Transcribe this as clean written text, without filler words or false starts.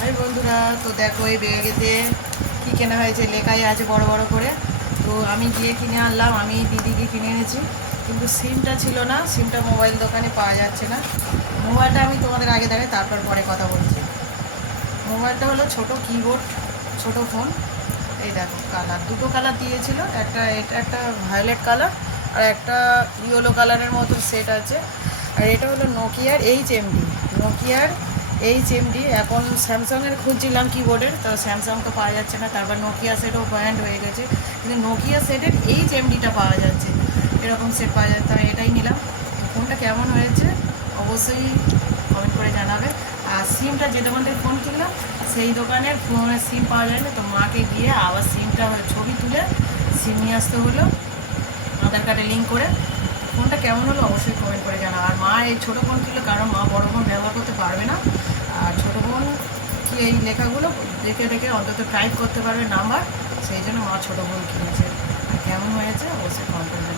High বন্ধুরা, তো দেখো এই ব্যাগেতে কী কেনা হয়েছে লেখাই আছে বড় বড় করে। তো আমি গিয়ে কিনে আনলাম, আমি দিদিকে কিনে এনেছি, কিন্তু সিমটা ছিল না, সিমটা মোবাইল দোকানে পাওয়া যাচ্ছে না। মোবাইলটা আমি তোমাদের আগে দেখাই, তারপর পরে কথা বলছি। মোবাইলটা হলো ছোট কিবোর্ড, ছোট ফোন। এই দেখো কালার, দুটো কালার দিয়েছিল, একটা এটা একটা ভায়োলেট কালার আর একটা ইয়েলো কালারের মতো সেট আছে। আর এটা হলো নোকিয়ার HMD, নোকিয়ার HMD। এখন স্যামসাংয়ের খুঁজছিলাম কিবোর্ডের, তো স্যামসাং তো পাওয়া যাচ্ছে না, তারপর নোকিয়া সেটও ব্র্যান্ড হয়ে গেছে, কিন্তু নোকিয়া সেটের HMDটা পাওয়া যাচ্ছে, এরকম সেট পাওয়া যাচ্ছে। আমি এটাই নিলাম। ফোনটা কেমন হয়েছে অবশ্যই কমেন্ট করে জানাবে। আর সিমটা যে দোকান থেকে ফোন কিনলাম সেই দোকানের ফোনের সিম পাওয়া যায় না, তো মাকে গিয়ে আবার সিমটা ছবি তুলে সিম নিয়ে আসতে হলো, আধার কার্ডে লিঙ্ক করে। ফোনটা কেমন হলো অবশ্যই কমেন্ট করে জানা। আর মা এই ছোটো ফোন কিনলো, কারণ মা বড় ফোন ব্যবহার করতে পারবে না। আর ছোটো ফোন কি এই লেখাগুলো দেখে দেখে অন্তত টাইপ করতে পারবে নাম্বার, সেই জন্য মা ছোটো ফোন কিনেছে। আর কেমন হয়েছে অবশ্যই কমেন্ট করে জানাবে।